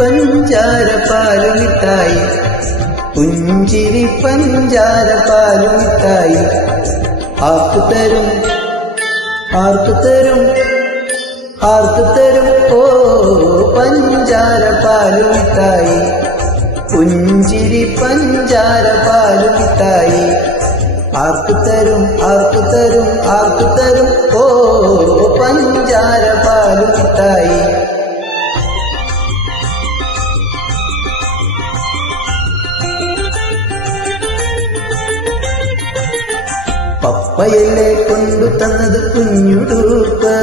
പഞ്ചാര പാലുമിഠായി പുഞ്ചിരി പഞ്ചാര പാലുമിഠായി ആർക്കു തരും ആർക്കു തരും ആർക്കു തരും ഓ പഞ്ചാര പാലുമിഠായി പുഞ്ചിരി പഞ്ചാര പാലുമിഠായി ആർക്കു തരും ആർക്കു തരും ആർക്കു തരും ഓ പഞ്ചാര പാലുമിഠായി പപ്പയല്ലേ കൊണ്ടു തന്നത് കുഞ്ഞുടുപ്പ്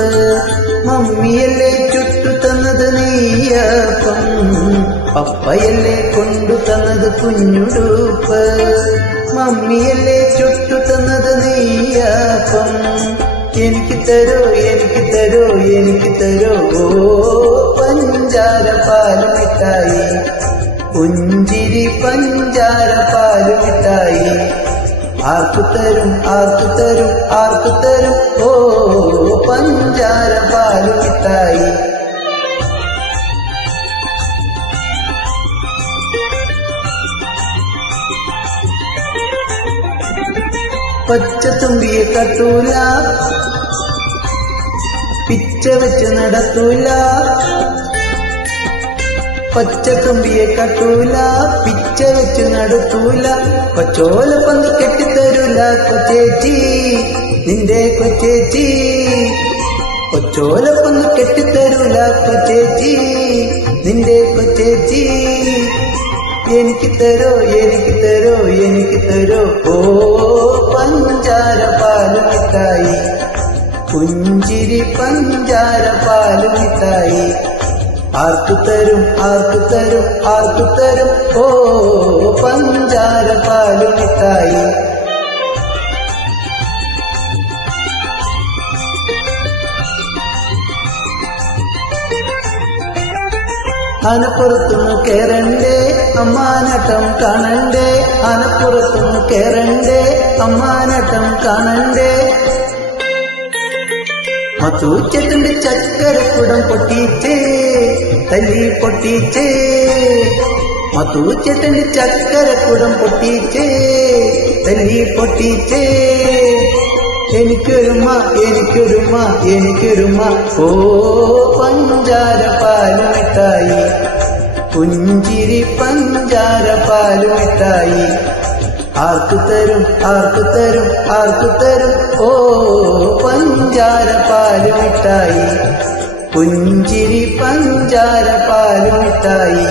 മമ്മിയല്ലേ ചുട്ടു തന്നത് നെയ്യപ്പം പപ്പയല്ലേ കൊണ്ടു തന്നത് കുഞ്ഞുടുപ്പ് മമ്മിയല്ലേ ചുട്ടു തന്നത് നെയ്യപ്പം എനിക്ക് തരോ എനിക്ക് തരോ എനിക്ക് തരോ പഞ്ചാര പാലുമിഠായി പുഞ്ചിരി പഞ്ചാര പാലുമിഠായി ആർക്കു തരും ആർക്കു തരും ആർക്കു തരും ഓ പഞ്ചാര പാലുമിഠായി പച്ചത്തുമ്പിയെ കട്ടൂല പിച്ച വെച്ച് നടത്തൂല പച്ചത്തുമ്പിയെ കട്ടൂല പിച്ച വെച്ച് നടത്തൂല കൊച്ചോല പന്ത് കെട്ടിത്തരൂല കൊച്ചേച്ചി നിന്റെ കൊച്ചേച്ചി കൊച്ചോല പന്ത് കെട്ടിത്തരൂല കൊച്ചേച്ചി നിന്റെ കൊച്ചേച്ചി എനിക്ക് തരോ എനിക്ക് തരോ എനിക്ക് തരോ ഓ പഞ്ചാര പാലുമിഠായി പുഞ്ചിരി പഞ്ചാര പാലുമിഠായി ആർക്കു തരും ആർക്കു തരും ആർക്കു തരും ഓ പഞ്ചാര പാലുമിഠായി അനപ്പുറത്തുനിന്ന് കേറണ്ടേ അമ്മാനട്ടം കാണണ്ടേ അനപ്പുറത്തുനിന്ന് കേറണ്ടേ അമ്മാനട്ടം കാണണ്ടേ മത്തൂച്ചത്തിന്റെ ചക്കരക്കുടം പൊട്ടിച്ചേ തല്ലി പൊട്ടിച്ചേ മത്തൂച്ചത്തിന്റെ ചക്കരക്കുടം പൊട്ടിച്ചേ തല്ലി പൊട്ടിച്ചേ എനിക്കൊരുമ എനിക്കൊരുമ എനിക്കൊരുമ ഓ പഞ്ചാര പാലുമിഠായി പുഞ്ചിരി പഞ്ചാര പാലുമിഠായി ആർക്കു തരും ആർക്കു തരും ആർക്കു തരും ഓ പഞ്ചാര പാലുമിഠായി പുഞ്ചിരി പഞ്ചാര പാലുമിഠായി